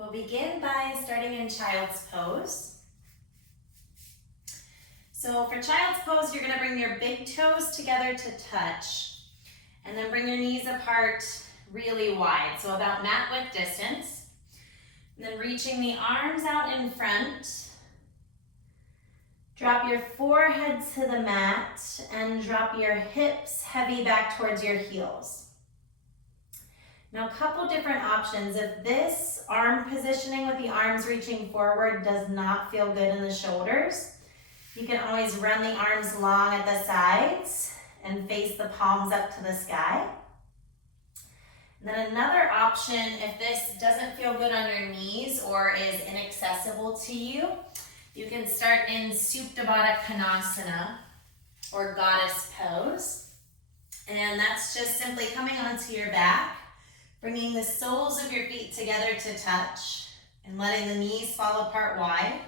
We'll begin by starting in child's pose. So for child's pose, you're going to bring your big toes together to touch, and then bring your knees apart really wide, so about mat width distance. And then reaching the arms out in front. Drop your forehead to the mat and drop your hips heavy back towards your heels. Now, a couple different options. If this arm positioning with the arms reaching forward does not feel good in the shoulders, you can always run the arms long at the sides and face the palms up to the sky. And then another option, if this doesn't feel good on your knees or is inaccessible to you, you can start in Supta Baddha Konasana or goddess pose. And that's just simply coming onto your back, bringing the soles of your feet together to touch and letting the knees fall apart wide.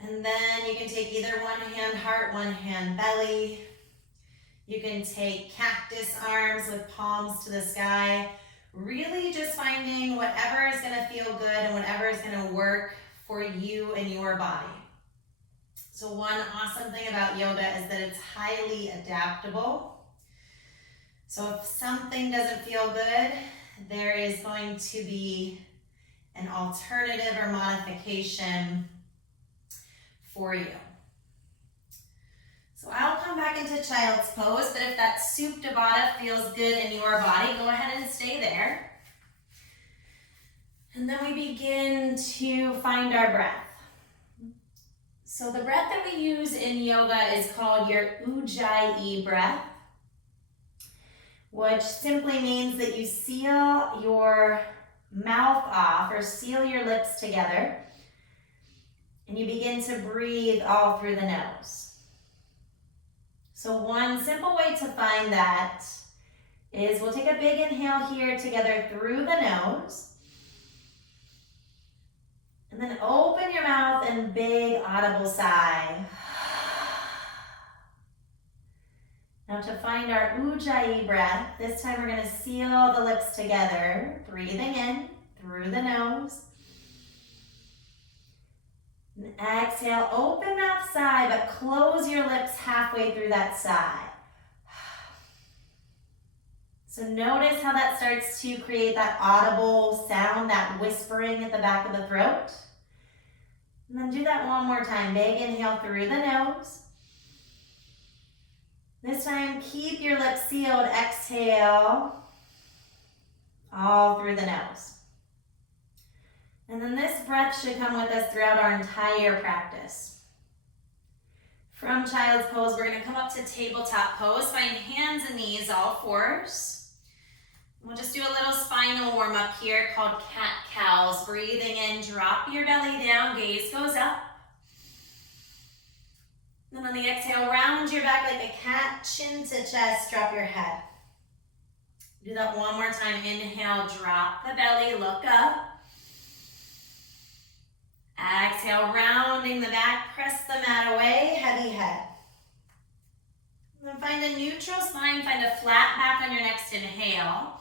And then you can take either one hand heart, one hand belly. You can take cactus arms with palms to the sky. Really just finding whatever is going to feel good and whatever is going to work for you and your body. So one awesome thing about yoga is that it's highly adaptable. So if something doesn't feel good, there is going to be an alternative or modification for you. So I'll come back into child's pose, but if that Supta Baddha feels good in your body, go ahead and stay there. And then we begin to find our breath. So the breath that we use in yoga is called your Ujjayi breath, which simply means that you seal your mouth off or seal your lips together, and you begin to breathe all through the nose. So one simple way to find that is we'll take a big inhale here together through the nose. And then open your mouth and big audible sigh. Now to find our Ujjayi breath, this time we're going to seal the lips together, breathing in through the nose. And exhale, open mouth sigh, but close your lips halfway through that sigh. So notice how that starts to create that audible sound, that whispering at the back of the throat. And then do that one more time. Big inhale through the nose. This time, keep your lips sealed. Exhale all through the nose. And then this breath should come with us throughout our entire practice. From child's pose, we're going to come up to tabletop pose. Find hands and knees, all fours. We'll just do a little spinal warm-up here called cat-cows. Breathing in, drop your belly down, gaze goes up. Then on the exhale, round your back like a cat, chin to chest, drop your head. Do that one more time. Inhale, drop the belly, look up. Exhale, rounding the back, press the mat away, heavy head. Then find a neutral spine, find a flat back on your next inhale.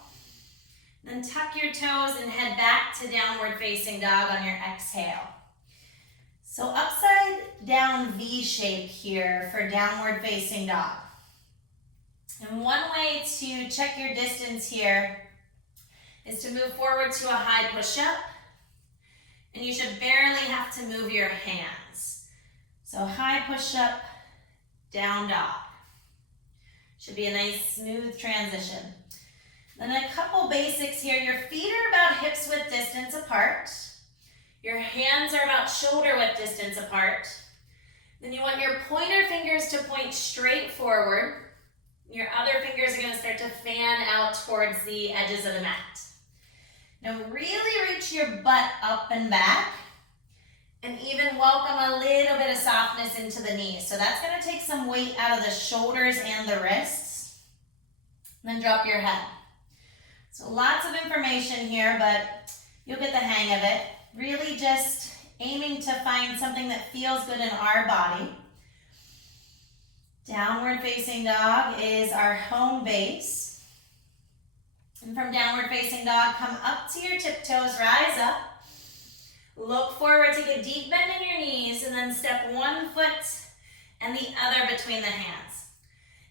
Then tuck your toes and head back to downward facing dog on your exhale. So upside down V shape here for downward facing dog. And one way to check your distance here is to move forward to a high push-up. And you should barely have to move your hands. So high push-up, down dog. Should be a nice smooth transition. Then a couple basics here. Your feet are about hips width distance apart. Your hands are about shoulder width distance apart. Then you want your pointer fingers to point straight forward. Your other fingers are going to start to fan out towards the edges of the mat. Now really reach your butt up and back, and even welcome a little bit of softness into the knees. So that's going to take some weight out of the shoulders and the wrists. And then drop your head. So lots of information here, but you'll get the hang of it. Really just aiming to find something that feels good in our body. Downward facing dog is our home base. And from downward facing dog, come up to your tiptoes, rise up. Look forward, take a deep bend in your knees, and then step one foot and the other between the hands.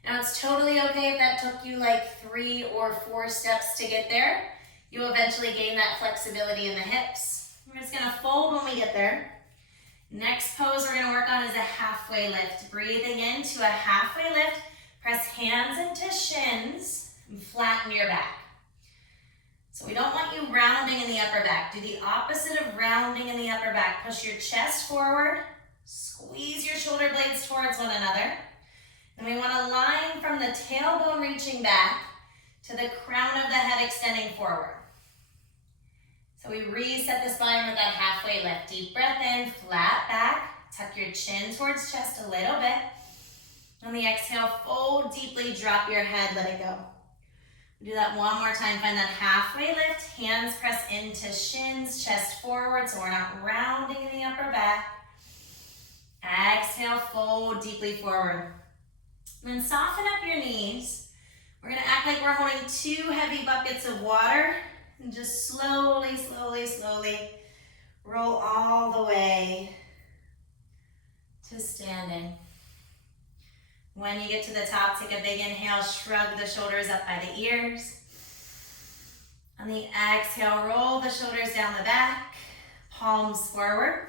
Now it's totally okay if that took you like 3 or 4 steps to get there. You will eventually gain that flexibility in the hips. We're just gonna fold when we get there. Next pose we're gonna work on is a halfway lift. Breathing into a halfway lift, press hands into shins and flatten your back. So we don't want you rounding in the upper back. Do the opposite of rounding in the upper back. Push your chest forward, squeeze your shoulder blades towards one another. And we want to line from the tailbone reaching back to the crown of the head extending forward. So we reset the spine with that halfway lift. Deep breath in, flat back. Tuck your chin towards chest a little bit. On the exhale, fold deeply, drop your head, let it go. Do that one more time. Find that halfway lift. Hands press into shins, chest forward, so we're not rounding in the upper back. Exhale, fold deeply forward. And then soften up your knees. We're gonna act like we're holding 2 heavy buckets of water and just slowly, slowly, slowly roll all the way to standing. When you get to the top, take a big inhale, shrug the shoulders up by the ears. On the exhale, roll the shoulders down the back, palms forward.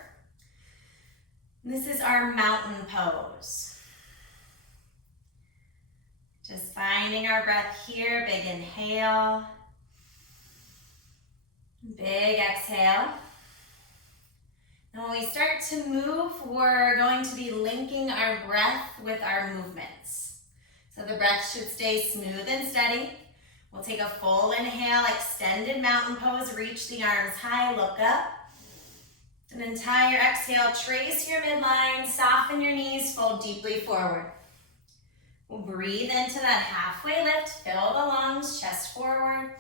This is our mountain pose. Just finding our breath here, big inhale, big exhale. And when we start to move, we're going to be linking our breath with our movements. So the breath should stay smooth and steady. We'll take a full inhale, extended mountain pose, reach the arms high, look up. An entire exhale, trace your midline, soften your knees, fold deeply forward. We'll breathe into that halfway lift, fill the lungs, chest forward.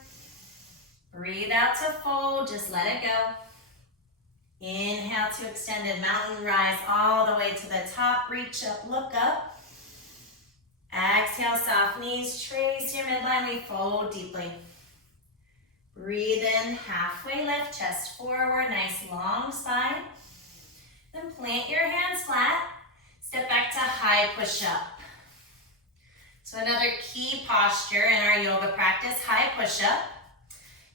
Breathe out to fold, just let it go. Inhale to extended mountain, rise all the way to the top, reach up, look up. Exhale, soft knees, trace your midline, we fold deeply. Breathe in, halfway lift, chest forward, nice long spine. Then plant your hands flat, step back to high push-up. So another key posture in our yoga practice, high push-up.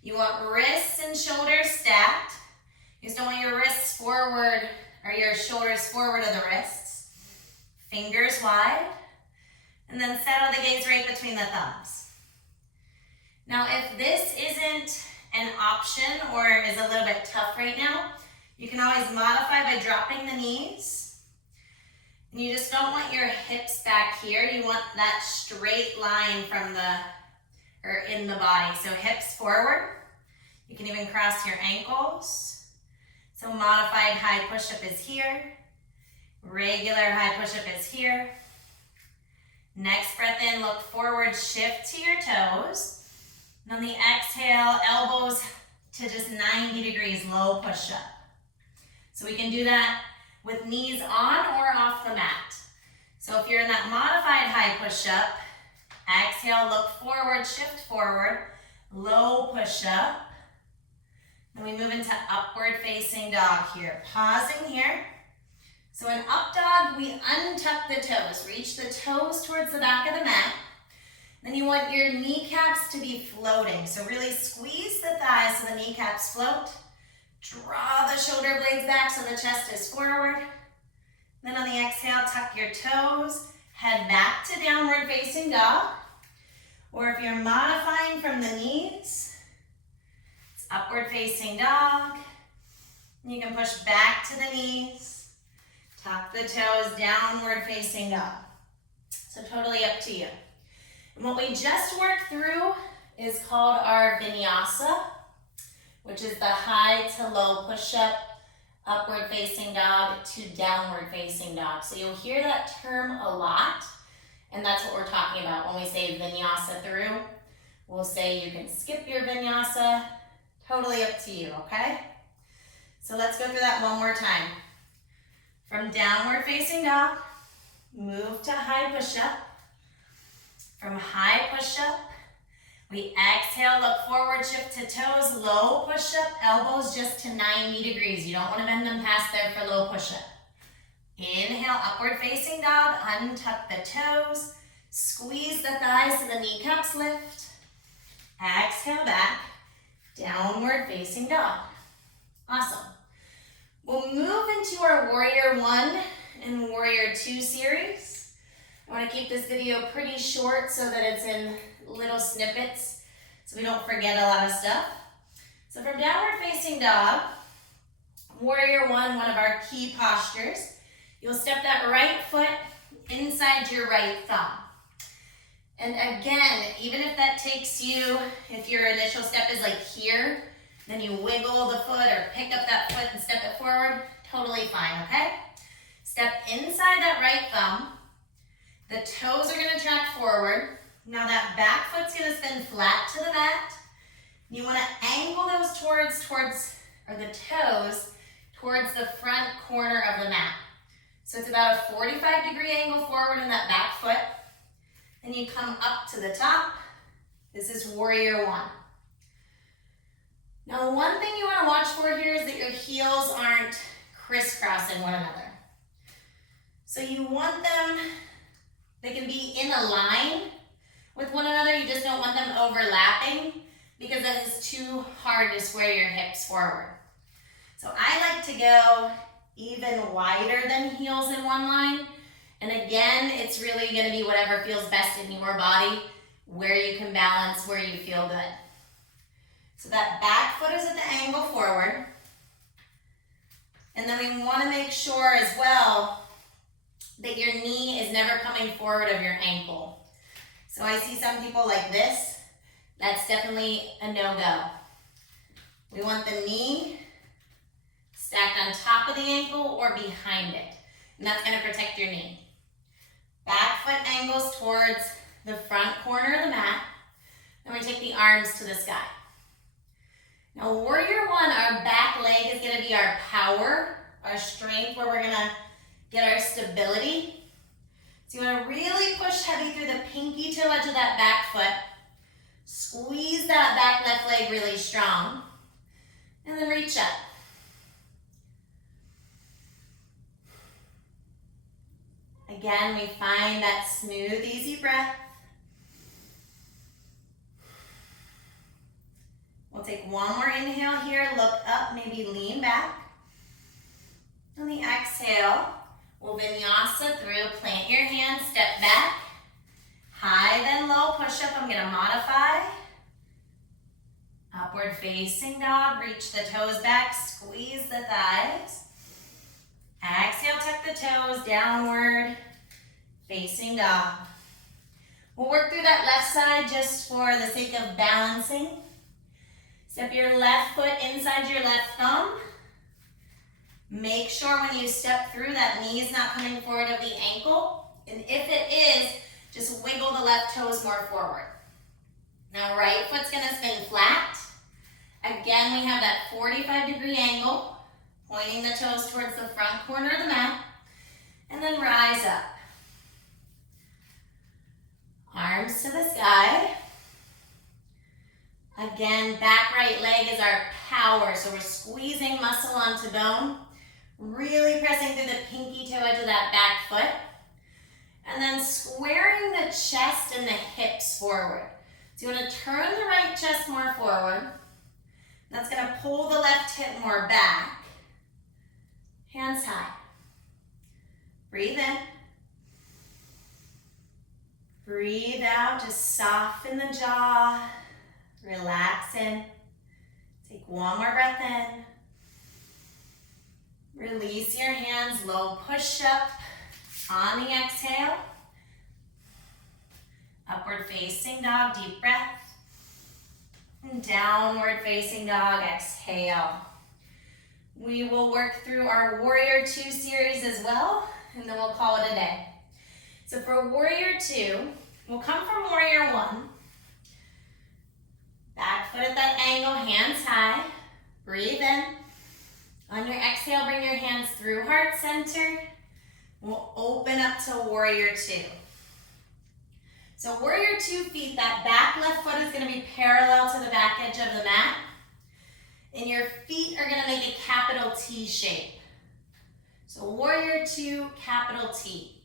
You want wrists and shoulders stacked. You just don't want your wrists forward or your shoulders forward of the wrists. Fingers wide. And then settle the gaze right between the thumbs. Now, if this isn't an option or is a little bit tough right now, you can always modify by dropping the knees. And you just don't want your hips back here. You want that straight line from in the body. So hips forward. You can even cross your ankles. So modified high push-up is here. Regular high push-up is here. Next breath in, look forward, shift to your toes. And on the exhale, elbows to just 90 degrees, low push-up. So we can do that with knees on or off the mat. So if you're in that modified high push-up, exhale, look forward, shift forward, low push-up. Then we move into upward facing dog here. Pausing here. So in up dog, we untuck the toes. Reach the toes towards the back of the mat. Then you want your kneecaps to be floating. So really squeeze the thighs so the kneecaps float. Draw the shoulder blades back so the chest is forward. Then on the exhale, tuck your toes. Head back to downward facing dog. Or if you're modifying from the knees, it's upward facing dog. You can push back to the knees. Tuck the toes, downward facing dog. So totally up to you. And what we just worked through is called our vinyasa, which is the high to low push-up, upward facing dog to downward facing dog. So you'll hear that term a lot, and that's what we're talking about when we say vinyasa through. We'll say you can skip your vinyasa, totally up to you, okay? So let's go through that one more time. From downward facing dog, move to high push-up. From high push-up, We exhale, look forward, shift to toes, low push-up, elbows just to 90 degrees. You don't want to bend them past there for low push-up. Inhale, upward facing dog, untuck the toes, squeeze the thighs so the kneecaps lift. Exhale back, downward facing dog. Awesome. We'll move into our Warrior 1 and Warrior 2 series. I want to keep this video pretty short so that it's in little snippets so we don't forget a lot of stuff. So from downward facing dog, Warrior 1, one of our key postures, you'll step that right foot inside your right thumb. And again, even if that takes you, if your initial step is like here, then you wiggle the foot or pick up that foot and step it forward, totally fine, okay? Step inside that right thumb. The toes are gonna track forward. Now that back foot's gonna spin flat to the mat. You wanna angle those or the toes towards the front corner of the mat. So it's about a 45-degree angle forward in that back foot. Then you come up to the top. This is Warrior 1. Now, one thing you want to watch for here is that your heels aren't crisscrossing one another. So you want them, they can be in a line with one another. You just don't want them overlapping because that is too hard to square your hips forward. So I like to go even wider than heels in one line. And again, it's really going to be whatever feels best in your body, where you can balance, where you feel good. So that back foot is at the angle forward. And then we want to make sure as well that your knee is never coming forward of your ankle. So I see some people like this. That's definitely a no-go. We want the knee stacked on top of the ankle or behind it. And that's going to protect your knee. Back foot angles towards the front corner of the mat. Then we take the arms to the sky. Now, Warrior 1, our back leg is going to be our power, our strength, where we're going to get our stability. So you want to really push heavy through the pinky toe edge of that back foot. Squeeze that back left leg really strong. And then reach up. Again, we find that smooth, easy breath. We'll take one more inhale here, look up, maybe lean back. On the exhale, we'll vinyasa through, plant your hands, step back. High then low push-up, I'm gonna modify. Upward facing dog, reach the toes back, squeeze the thighs. Exhale, tuck the toes, downward facing dog. We'll work through that left side just for the sake of balancing. Step your left foot inside your left thumb. Make sure when you step through that knee is not coming forward of the ankle. And if it is, just wiggle the left toes more forward. Now right foot's gonna spin flat. Again, we have that 45-degree angle, pointing the toes towards the front corner of the mat. And then rise up. Arms to the sky. Again, back right leg is our power. So we're squeezing muscle onto bone, really pressing through the pinky toe edge of that back foot. And then squaring the chest and the hips forward. So you want to turn the right chest more forward. That's going to pull the left hip more back. Hands high. Breathe in. Breathe out, just soften the jaw. Relax in. Take one more breath in. Release your hands, low push-up on the exhale. Upward facing dog, deep breath. And downward facing dog, exhale. We will work through our Warrior 2 series as well, and then we'll call it a day. So for Warrior 2, we'll come from Warrior 1. Back foot at that angle, hands high. Breathe in. On your exhale, bring your hands through heart center. We'll open up to Warrior 2. So warrior two feet, that back left foot is gonna be parallel to the back edge of the mat. And your feet are gonna make a capital T shape. So warrior two, capital T.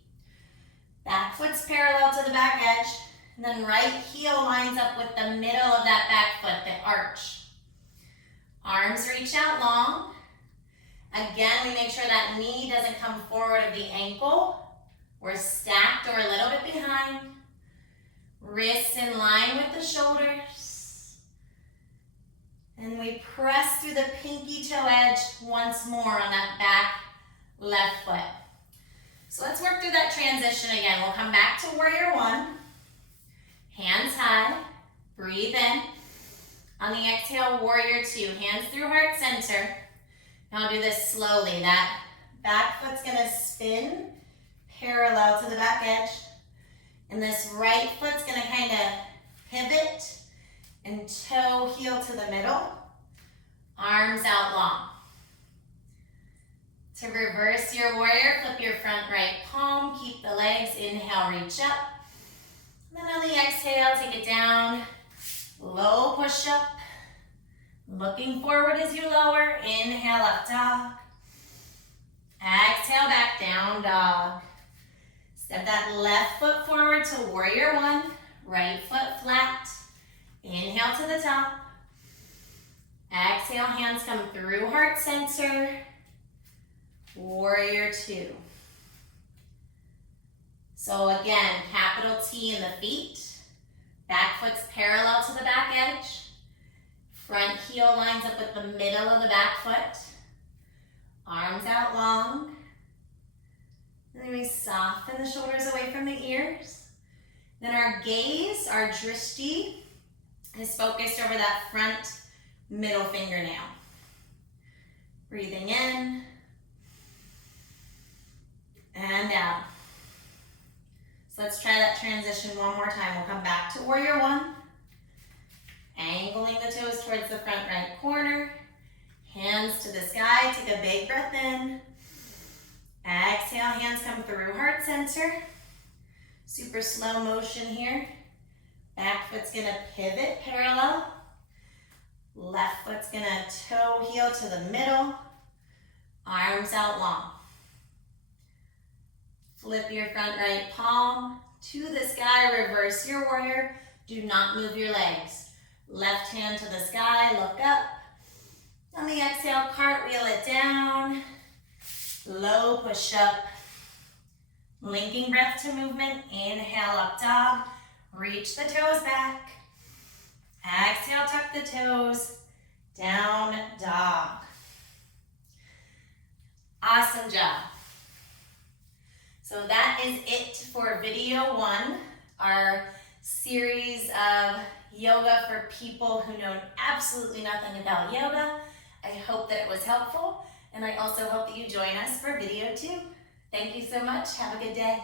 Back foot's parallel to the back edge, and then right heel lines up with the middle of that back foot, the arch. Arms reach out long. Again, we make sure that knee doesn't come forward of the ankle. We're stacked or a little bit behind. Wrists in line with the shoulders. And we press through the pinky toe edge once more on that back left foot. So let's work through that transition again. We'll come back to warrior one. Hands high, breathe in. On the exhale, warrior two, hands through heart center. Now do this slowly. That back foot's gonna spin parallel to the back edge. And this right foot's gonna kind of pivot and toe heel to the middle. Arms out long. To reverse your warrior, flip your front right palm, keep the legs, inhale, reach up. Then on the exhale, take it down, low push up. Looking forward as you lower, inhale, up dog. Exhale, back down dog. Step that left foot forward to warrior one, right foot flat. Inhale to the top. Exhale, hands come through heart center. Warrior two. So again, capital T in the feet. Back foot's parallel to the back edge. Front heel lines up with the middle of the back foot. Arms out long. And then we soften the shoulders away from the ears. Then our gaze, our drishti, is focused over that front middle fingernail. Breathing in. And out. So let's try that transition one more time. We'll come back to warrior one. Angling the toes towards the front right corner. Hands to the sky. Take a big breath in. Exhale, hands come through heart center. Super slow motion here. Back foot's gonna pivot parallel. Left foot's gonna toe heel to the middle. Arms out long. Flip your front right palm to the sky, reverse your warrior. Do not move your legs. Left hand to the sky, look up. On the exhale, cartwheel it down. Low push up. Linking breath to movement. Inhale, up dog. Reach the toes back. Exhale, tuck the toes. Down dog. Awesome job. So that is it for video one, our series of yoga for people who know absolutely nothing about yoga. I hope that it was helpful, and I also hope that you join us for video two. Thank you so much. Have a good day.